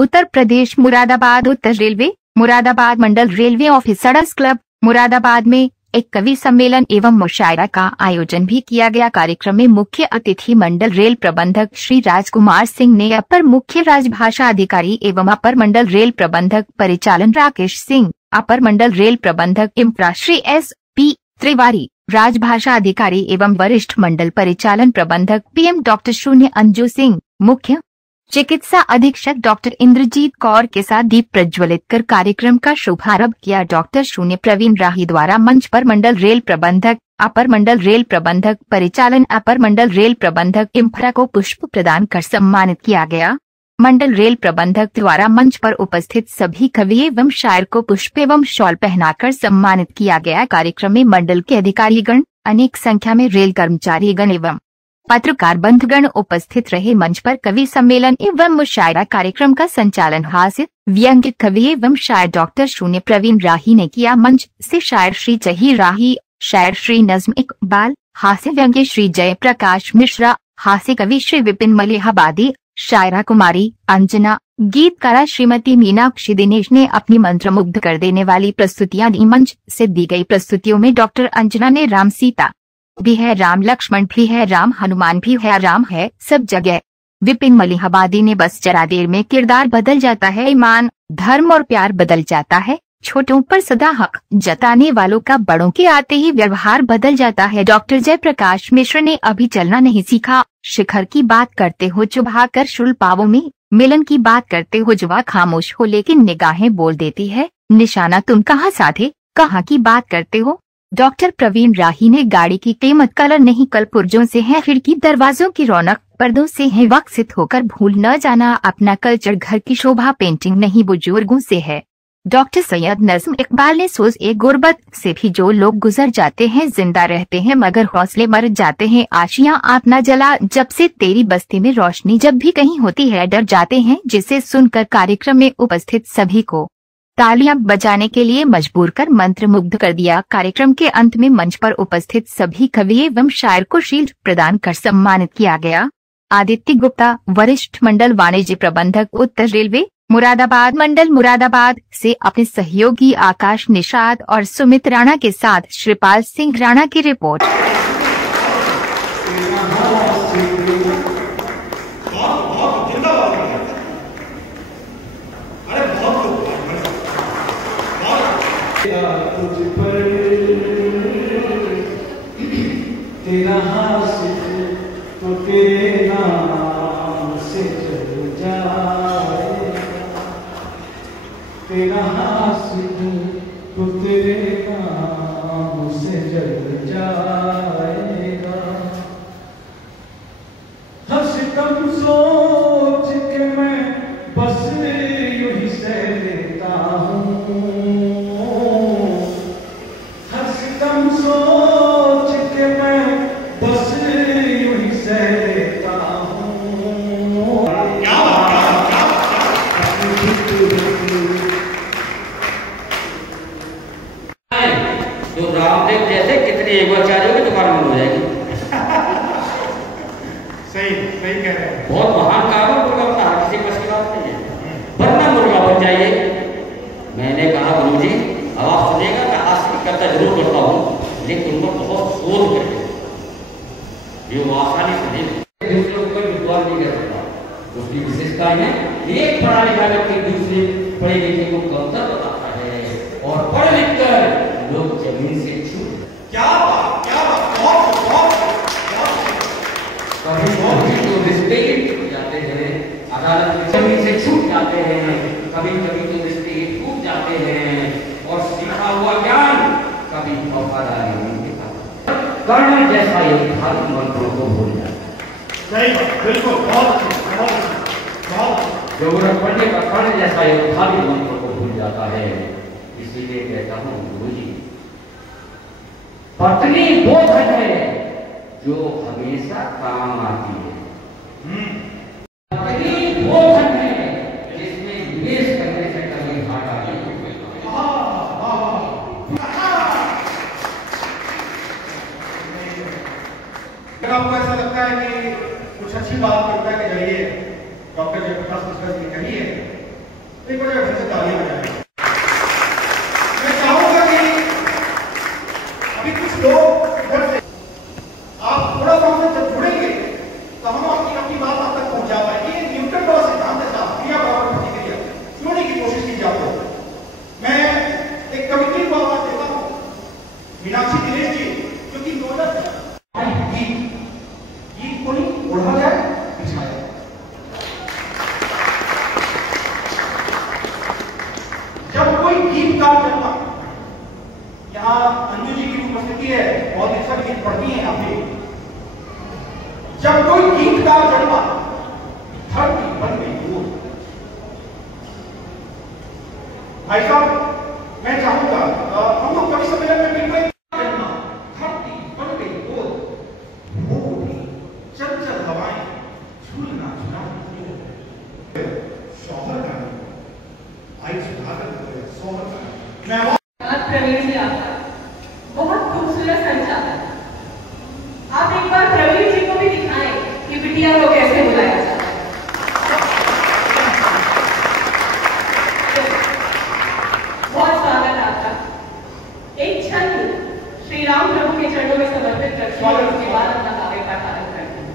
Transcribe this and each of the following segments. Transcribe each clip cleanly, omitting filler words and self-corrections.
उत्तर प्रदेश मुरादाबाद उत्तर railway Moradabad मंडल railway officers club Moradabad में एक कवि सम्मेलन एवं मुशायरा का आयोजन भी किया गया। कार्यक्रम में मुख्य अतिथि मंडल रेल प्रबंधक श्री राजकुमार सिंह ने, अपर मुख्य राजभाषा अधिकारी एवं अपर मंडल रेल प्रबंधक परिचालन राकेश सिंह, अपर मंडल रेल प्रबंधक इंफ्रा श्री S.P. त्रिवारी, राजभाषा अधिकारी एवं वरिष्ठ मंडल परिचालन प्रबंधक PM डॉक्टर शून्य अंजू सिंह, मुख्य चिकित्सा अधीक्षक डॉक्टर इंद्रजीत कौर के साथ दीप प्रज्वलित कर कार्यक्रम का शुभारंभ किया। डॉक्टर शून्य प्रवीण राही द्वारा मंच पर मंडल रेल प्रबंधक, अपर मंडल रेल प्रबंधक परिचालन, अपर मंडल रेल प्रबंधक इंफ्रा को पुष्प प्रदान कर सम्मानित किया गया। मंडल रेल प्रबंधक द्वारा मंच पर उपस्थित सभी कवि एवं शायर को पुष्प एवं शॉल पहनाकर सम्मानित किया गया। कार्यक्रम में मंडल के अधिकारीगण, अनेक संख्या में रेल कर्मचारीगण एवं पत्रकार बंधुगण उपस्थित रहे। मंच पर कवि सम्मेलन एवं मुशायरा कार्यक्रम का संचालन हास्य व्यंग्य कवि एवं शायर डॉक्टर शून्य प्रवीण राही ने किया। मंच से शायर श्री जहीर राही, शायर श्री नज्म इकबाल, हास्य व्यंग्य श्री जय प्रकाश मिश्रा, हास्य कवि श्री विपिन मलिहाबादी, शायरा कुमारी अंजना, गीतकारा श्रीमती मीनाक्षी दिनेश ने अपनी मंत्रमुग्ध कर देने वाली प्रस्तुतियां दी। मंच से दी गई प्रस्तुतियों में डॉक्टर अंजना ने राम सीता भी है, राम लक्ष्मण भी है, राम हनुमान भी है, राम है सब जगह। विपिन मलिहाबादी ने बस जरा देर में किरदार बदल जाता है, ईमान धर्म और प्यार बदल जाता है, छोटों पर सदा हक जताने वालों का बड़ों के आते ही व्यवहार बदल जाता है। डॉक्टर जय प्रकाश मिश्र ने अभी चलना नहीं सीखा, शिखर की बात करते हो चुभा कर शूल पावों में, मिलन की बात करते हो जुआ खामोश हो लेकिन निगाहें बोल देती है, निशाना तुम कहाँ साधे कहाँ की बात करते हो। डॉक्टर प्रवीण राही ने गाड़ी की कीमत कलर नहीं कल पुर्जों से है, खिड़की दरवाजों की रौनक पर्दों से है, विकसित होकर भूल न जाना अपना कल्चर, घर की शोभा पेंटिंग नहीं बुजुर्गों से है। डॉक्टर सैयद नज्म इकबाल ने सोच ए गुर्बत से भी जो लोग गुजर जाते हैं जिंदा रहते हैं मगर हौसले मर जाते हैं, आशियां आप न जला जब से तेरी बस्ती में रोशनी जब भी कहीं होती है डर जाते हैं, जिसे सुनकर कार्यक्रम में उपस्थित सभी को तालियां बजाने के लिए मजबूर कर मंत्रमुग्ध कर दिया। कार्यक्रम के अंत में मंच पर उपस्थित सभी कवि एवं शायर को शील्ड प्रदान कर सम्मानित किया गया। आदित्य गुप्ता, वरिष्ठ मंडल वाणिज्य प्रबंधक उत्तर रेलवे मुरादाबाद मंडल मुरादाबाद से अपने सहयोगी आकाश निषाद और सुमित राणा के साथ श्रीपाल सिंह राणा की रिपोर्ट। तेरा हासिल तो तेरे नाम से जल जाएगा, तेरा हासिल तो तेरे नाम से जल जाएगा। हर सितम सोच के मैं बस यूं ही सह लेता हूँ, हर सितम सोच के मैं बस यूं ही सह लेता हूँ। तो रामदेव जैसे कितनी एगोचारियों की दुकान बंद हो जाएगी। सही सही कह रहे हैं। बहुत महान काम है मुर्गा अपना, हर किसी बस की बात नहीं है, वरना मुर्गा बन जाइए। मैंने कहा गुरुजी अब आप सुनिएगा, मैं हासिल करता जरूर करता हूँ लेकिन उन पर बहुत शोध करके ये वो आसानी से नहीं, दूसरों को विद्वान नहीं कर सकता। उसकी विशेषता है एक पढ़ा लिखा व्यक्ति दूसरे पढ़े लिखे को कमतर बताता है और पढ़ लिख कर लोग जमीन से छूट। क्या बात बहुत कभी तो रिश्ते ही टूट जाते हैं, अदालत में जमीन से छूट जाते हैं, कभी कभी तो रिश्ते ही टूट जाते हैं और सीखा हुआ ज्ञान कभी वफादारी नहीं दिखाता। कर्ण जैसा एक भावी मंत्रों को भूल जाता है। बिल्कुल बहुत जरूरत पड़ने का कर्ण जैसा एक भावी मंत्रों को भूल जाता है। इसीलिए कहता हूँ गुरुजी, पत्नी वो धन है जो हमेशा काम आती है, पत्नी वो धन है जिसमें निवेश करने से कभी घाटा नहीं होगा। आपको ऐसा लगता है कि कुछ अच्छी बात करता है कि जाइए डॉक्टर जयप्रकाश मिश्रा जी कहिए एक बार फिर से तालियां बजाएं। मैं चाहूंगा कि अभी कुछ लोग इधर से आप थोड़ा सा हमसे जब जुड़ेंगे तो हम अपनी बात आप तक पहुंचा पाएंगे। ये न्यूटन का सिद्धांत है साहब, क्रिया बराबर प्रतिक्रिया। सुनने की कोशिश कीजिए आपको। मैं एक कवित्री को आवाज देता हूं, मीनाक्षी दिनेश जी, जो कि नोलर गीत को नहीं ओढ़ा जाए बिछाया। जब कोई गीतकार जन्मा, यहाँ अंजू जी की उपस्थिति है, बहुत ही सब गीत पढ़ती हैं आप भी। जब कोई गीतकार जन्मा, धरती बन गई दूर। भाई साहब, मैं चाहूंगा हम लोग कवि सम्मेलन में मिल रहे जन्मा, धरती बन गई दूर, हो उठी चंचल हवाएं, झूलना झूला शौहर का आई सुधाकर शौहर का मैं प्रवीण जी आपका बहुत खूबसूरत संचार। आप एक बार प्रवीण जी को भी दिखाएं कि बिटिया को कैसे बुलाया जाता है। बहुत स्वागत आपका। एक छंद श्री राम प्रभु के चरणों में समर्पित करती हूं और उसके बाद अपना काव्य पाठ आरंभ करती हूं।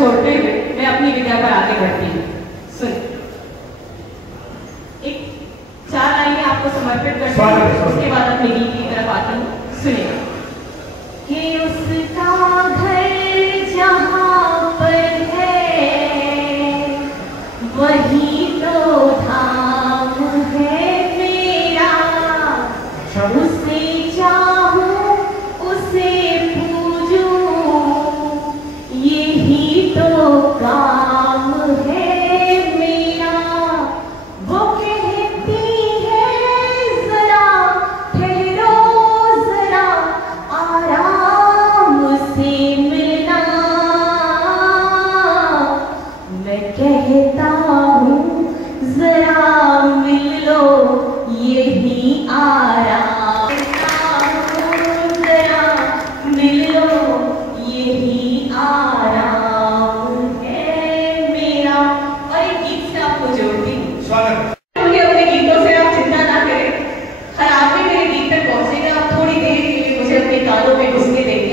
छोड़ते हुए मैं अपनी विद्या पर आगे बढ़ती हूँ। सुन, एक 4 लाइनें आपको समर्पित करती हूँ, उसके बाद अपने गीत की तरफ आती हूँ। सुनिए। कि उसका घर जहाँ पर है वही तो धाम है मेरा, उसे चाहूं उसे पूजूं यही तो काम है मेरा। वो कहती है जरा ठहरो जरा आराम से मिलना, मैं कहता हूँ जरा मिल लो यही आराम, जरा मिल लो यही आराम है मेरा। और एक गीत से आपको जोड़ती हूँ। अपने गीतों से आप चिंता ना करें, हर आदमी मेरे गीत तक पहुंचेगा। आप थोड़ी देर के लिए मुझे अपने कानों में घुसने देंगे।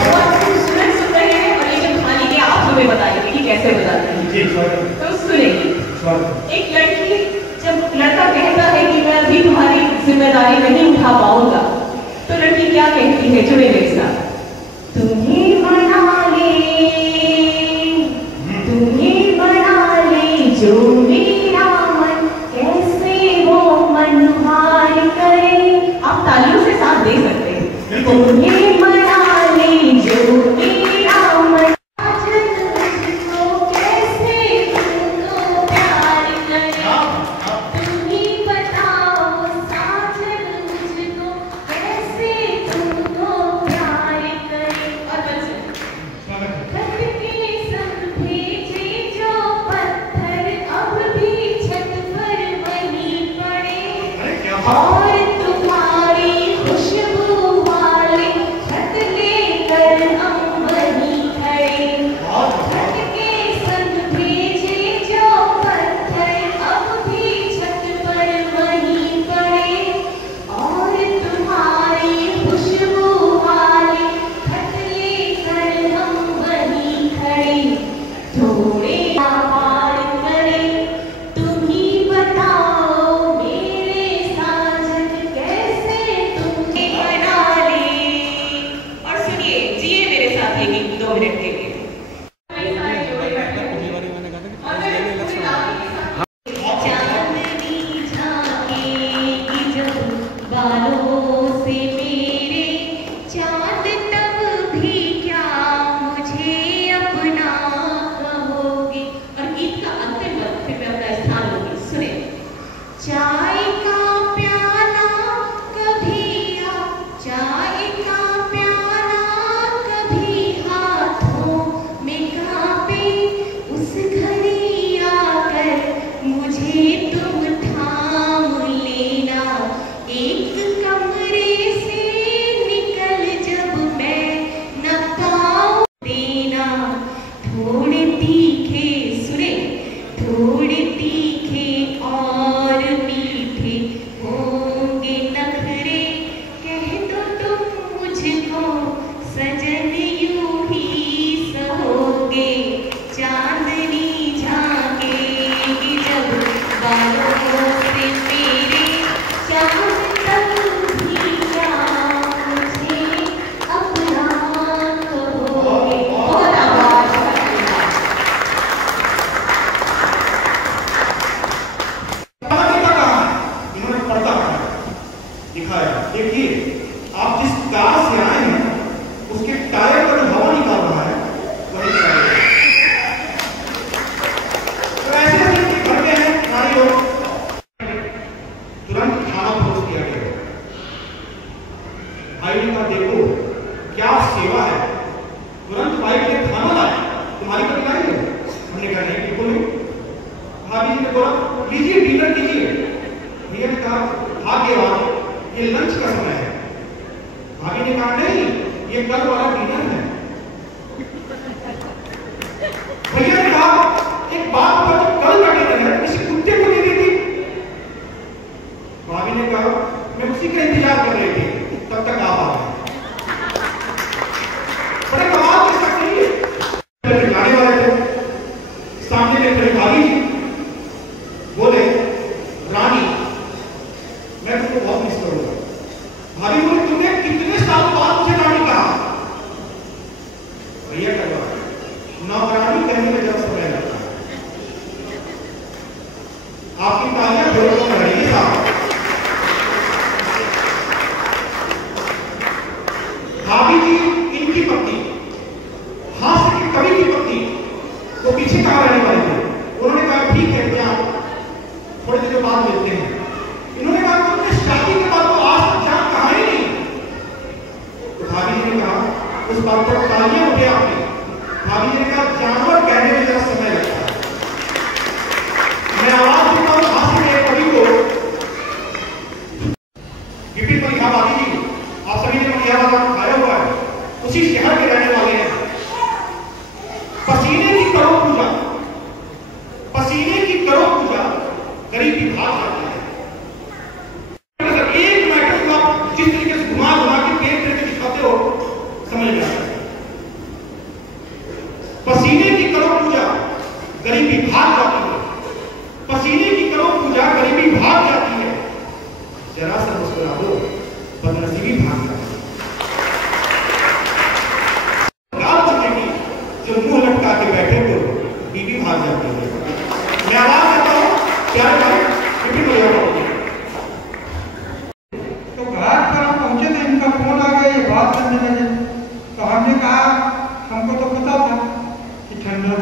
बहुत खूबसूरत सुन रहे हैं और ये जो कहानी है आप हमें बताइए कि कैसे बताते हैं। तो सुनिए। एक लड़की जब लड़का कहता है कि मैं कभी तुम्हारी जिम्मेदारी नहीं उठा पाऊंगा। तो लड़की क्या कहती है, जुड़े मेरे साथ। तुम्हें बना ले जो मेरा मन, कैसे वो मनहार करे। आप तालियों से साथ दे सकते हैं। तुम्हें बना ले जो मेरा मन,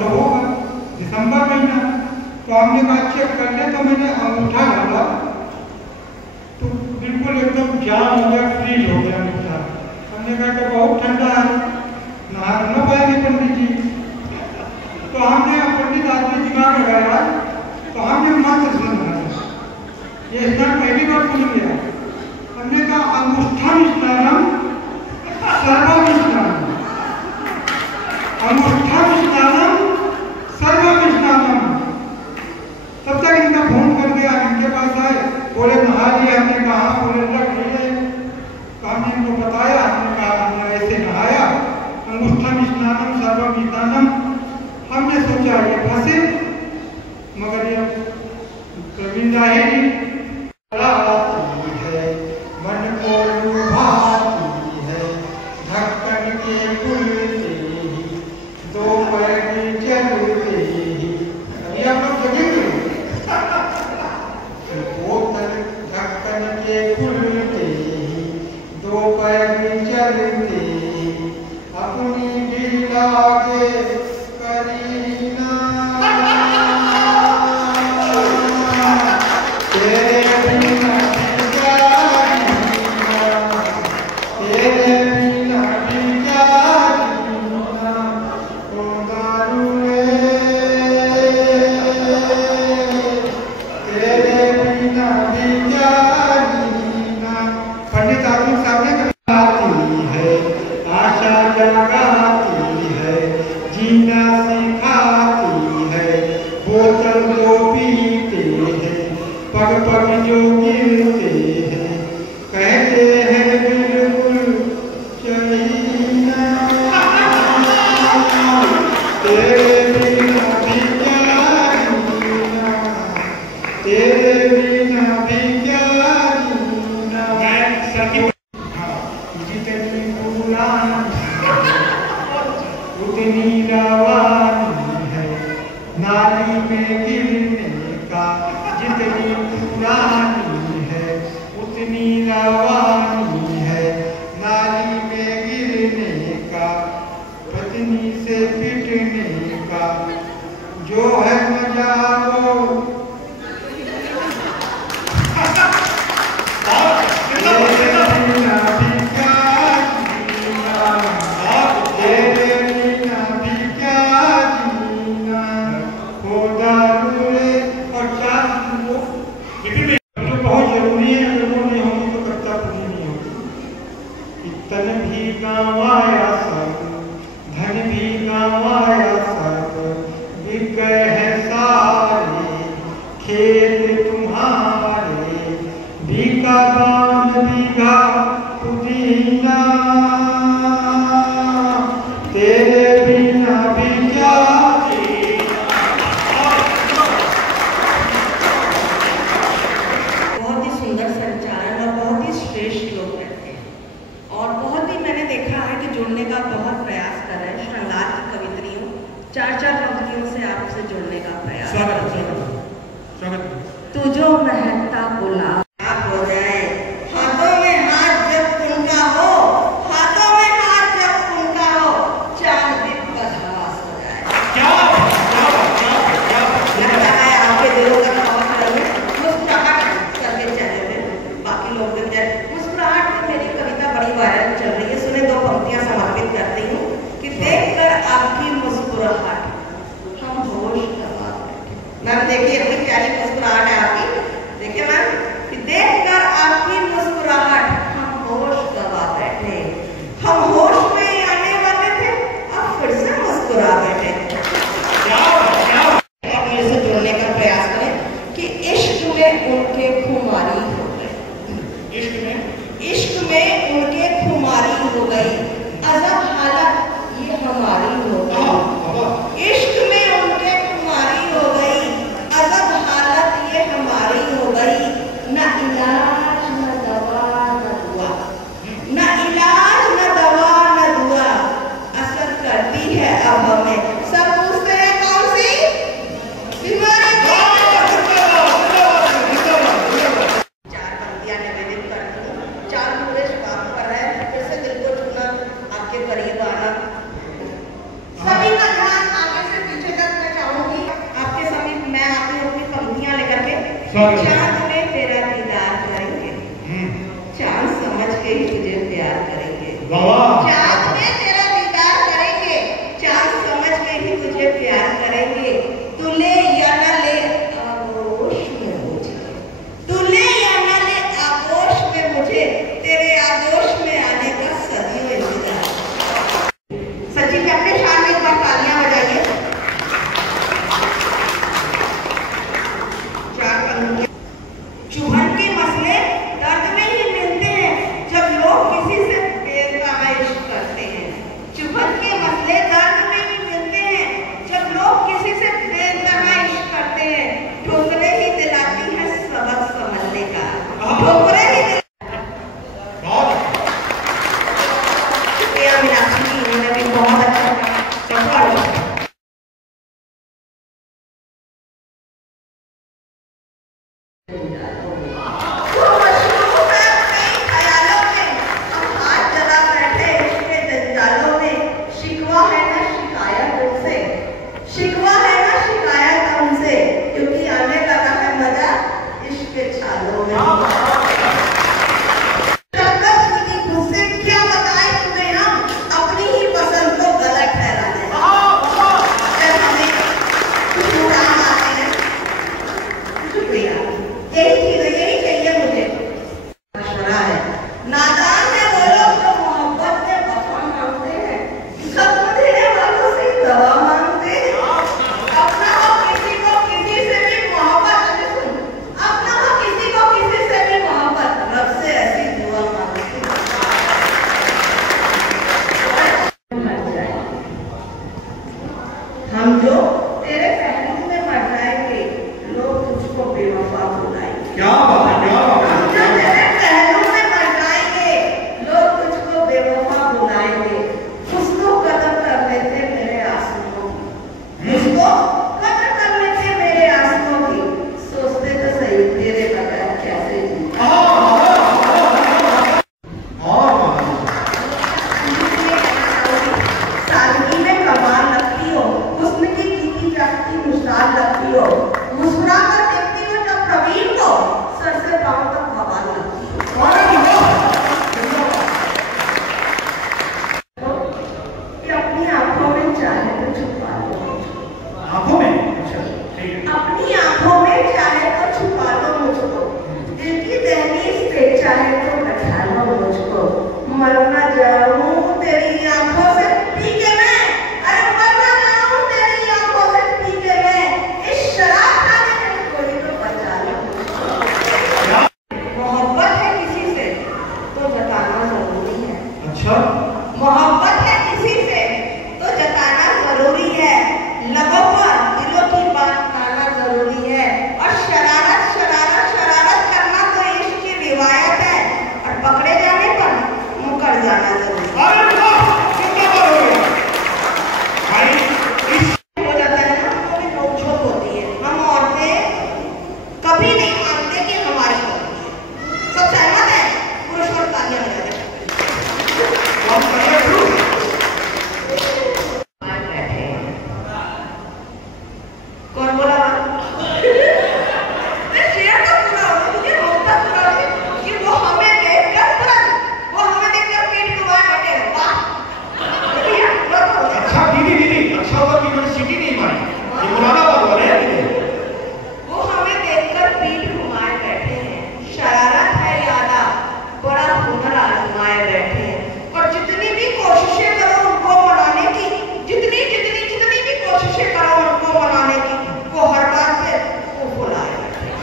तो होगा दिसंबर महीना। तो हमने कहा चेक कर ले, तो मैंने अंगूठा डाला तो बिल्कुल एकदम जाम हो गया, फ्रीज हो गया अंगूठा। हमने कहा कि बहुत ठंडा है, नहा न पाएंगे पंडित जी। तो हमने पंडित आदमी दिमाग लगाया, तो हमने मंत्र सुना, ये स्नान पहली बार सुन लिया। हमने कहा अनुष्ठान स्नानम सर्वम स्नानम, अनुष्ठान स्नानम सर्वम स्नानम। तब तक इनका फोन कर दिया, इनके पास आए, बोले नहा लिए। हमने कहा बोले लग लिए। तो हमने इनको बताया, हमने कहा हमने ऐसे नहाया, अनुष्ठान स्नानम सर्वम स्नानम। हमने सोचा ये फंसे, मगर ये प्रवीण राही है, मन को लुभाती है, ढक्कन के खुलते ही दो पैर चलते ही। अभी आप लोग जगेंगे, बोतल ढक्कन के खुलते ही दो पैर चलते ही, अपनी भी लागे करीना। पंडित आदमी सामने आती है, आशा जगाती है, जीना सिखाती है, बोतल जो पीते हैं, पग पग जो गिरते हैं, कहते हैं बिल्कुल चहीना। तेरे बिना भी क्या जीना, तेरे बिना भी क्या जीना। जितनी पुरानी उतनी रवानी है, नाली में गिरने का जितनी पुरानी है उतनी रवानी है, नाली में गिरने का पत्नी से पिटने का जो है मजा वो। तन भी गंवाया सब, धन भी गंवाया सब, बिक गए हैं सारे खेत तुम्हारे, बीका बाम बीघा पुदीना, तेरे बिना भी क्या। बहुत ही सुंदर संचालन और बहुत ही श्रेष्ठ लोग रहते हैं, और बहुत ही मैंने देखा है कि जुड़ने का बहुत प्रयास कर रहे हैं। श्रृंगार की कवित्रियों 4-4 पंक्तियों से आपसे जुड़ने का प्रयास। स्वागत। तू जो महकता बोला हो जाए, हाथों में हाथ जब उनका हो, हाथों में हाथ जब उनका हो, चांद भी बदमाश हो जाए। लगता है आपके दिलों का खौफ नहीं है, मुस्कुराहट करके चले थे। बाकी लोग देख जाए मुस्कुराहट में मेरी कविता बड़ी वायरल चल रही है। सुने 2 पंक्तियां समर्पित करती हूँ कि देखकर आपकी मुस्कुराहट हम होश गवा बैठे। मैम देखिए अपनी प्यारी मुस्कुराहट है आपकी, देखिए मैम कि देखकर आपकी मुस्कुराहट हम होश गवा बैठे, हम होश में आने वाले थे, अब फिर से मुस्कुरा बैठे। अपने से जुड़ने का प्रयास करें कि इश्क में उनके खुमारी हो गई, इश्क में उनके खुमारी हो गई, अजब हालत ये हमारी हो गई। इश्क में उनके खुमारी हो गई, अजब चांद में तेरा दीदार करेंगे, चांद समझ के ही तुझे प्यार करेंगे। चांद में तेरा दीदार करेंगे, चांद समझ के ही तुझे प्यार करेंगे। तू ले या ना ले आगोश में मुझे, तू ले या ना ले आगोश में मुझे, तेरे आगोश में आने का सदियों इंतजार। सचिन के अपने शान में एक बार तालियां बजाइए। चुभन के मसले दर्द में ही मिलते हैं जब लोग किसी से बेतहा इश्क करते हैं। चुभन के मसले दर्द में ही मिलते हैं जब लोग किसी से बेतहा इश्क करते हैं। ठोकरें ही दिलाती है सबक संभलने का, ठोकरें ही शुक्रिया मीनाक्षी जी, इन्होंने भी बहुत अच्छा कहा। शिकवा है ना शिकायत हमसे, क्योंकि आने लगा है मजा इश्क के छालों में। गुस्से क्या बताए तुम्हें हम, अपनी ही पसंद को गलत ठहरा दें। जब हमें कुछ काम आते हैं, शुक्रिया, यही चाहिए मुझे। मशवरा है, नादान है वो लोग जो मोहब्बत में वफा मांगते हैं, सब देने वालों से दवा मांगते हैं। अपना हो किसी को किसी से भी मोहब्बत, अपना हो किसी को किसी से भी मोहब्बत, रब से ऐसी दुआ मांगते हैं। हम जो तेरे पहलू में मर जाएंगे, लोग तुझको बेवफा बुलाएंगे। क्या बात है, क्या बात है। हम जो तेरे पहलू में मर जाएंगे, लोग तुझको बेवफा बुलाएंगे। उसको कदर कर लेते मेरे आंसुओं की, उसको कदर कर लेते मेरे आंसुओं की, सोचते तो सही तेरे बगैर कैसे जी। सादगी में कमाल लगती हो, हुस्न की कीकी जाती मुस्कान लगती हो, मुस्कुरा कर देखती हो जब प्रवीण को, सर से पांव तक बवाल लगती हो। कि अपनी आंखों में चाहे तो छुपा लो, आंखों में, अच्छा ठीक है। अपनी आंखों में चाहे तो छुपा लो मुझको, दिल की दहलीज पे चाहे तो बैठा लो मुझको। मर न जाऊं तेरी आंखों से पी के मैं, अरे मर न जाऊं तेरी आंखों से पी के मैं, इस शराब खाने में कोई तो बचा लो मुझको। मोहब्बत है किसी से तो जताना जरूरी है। अच्छा, मोहब्बत है किसी से तो जताना जरूरी है, लबों पर दिलों की बात लाना जरूरी है। और शरारत शरारत शरारत करना तो इश्क की रिवायत है, और पकड़े जाने पर मुकर जाना जरूरी है। हो जाता है ना, तो भी नोकझोंक होती है। हम औरतें कभी नहीं मानते कि हमारी होती है। सब सहमत है, पुरुष और तालियां बजा दें। कौन बोला? शेयर तो पूरा हो, मुझे रोकता पूरा हो कि वो हमें देखकर पीठ डुबाए बैठे हैं। वाह, अच्छा दीदी, अच्छा हुआ कि मैंने सिटी नहीं मारी, ये मुरादाबाद वाले हैं। वो हमें देखकर पीठ घुमाए बैठे हैं। शरारत है यादा, बड़ा हुनर आजमाए बैठे हैं। और जितनी भी कोशिशें करो उनको मनाने की, जितनी जितनी जितनी भी कोशिशें करो उनको मनाने की, वो हर बात पे वो बुलाए बैठे हैं।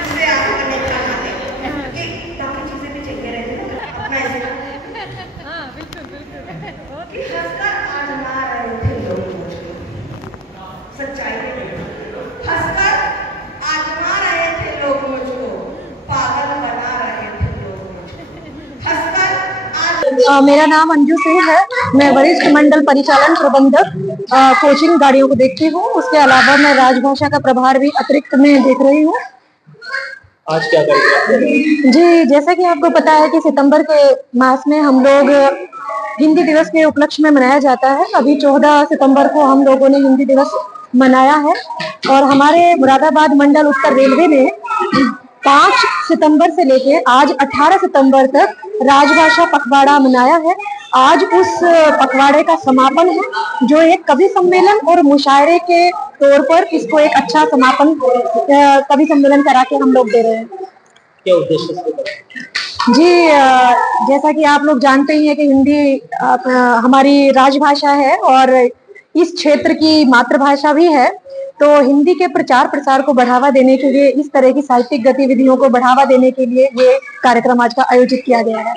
इससे आगे नहीं करना है कि बाकी चीजें भी चाहिए रहती है ना, अपना ऐसे कि हंसकर आजमा रहे थे लोग मुझको, सच्चाई में हंसकर आजमा रहे थे लोग मुझको, पागल बना रहे थे लोग मुझको, हंसकर मेरा नाम अंजू सिंह है। मैं वरिष्ठ मंडल परिचालन प्रबंधक कोचिंग गाड़ियों को देखती हूँ। उसके अलावा मैं राजभाषा का प्रभार भी अतिरिक्त में देख रही हूँ। आज क्या करेंगे? जी, जैसा कि आपको पता है कि सितंबर के मास में हम लोग हिंदी दिवस के उपलक्ष्य में मनाया जाता है। अभी 14 सितंबर को हम लोगों ने हिंदी दिवस मनाया है। और हमारे मुरादाबाद मंडल उत्तर रेलवे ने 5 सितंबर से लेके आज 18 सितंबर तक राजभाषा पखवाड़ा मनाया है। आज उस पखवाड़े का समापन है, जो एक कवि सम्मेलन और मुशायरे के तौर पर इसको एक अच्छा समापन कवि सम्मेलन करा के हम लोग दे रहे हैं। क्या उद्देश्य से? जी, जैसा कि आप लोग जानते ही हैं कि हिंदी हमारी राजभाषा है और इस क्षेत्र की मातृभाषा भी है। तो हिंदी के प्रचार प्रसार को बढ़ावा देने के लिए, इस तरह की साहित्यिक गतिविधियों को बढ़ावा देने के लिए ये कार्यक्रम आज का आयोजित किया गया है।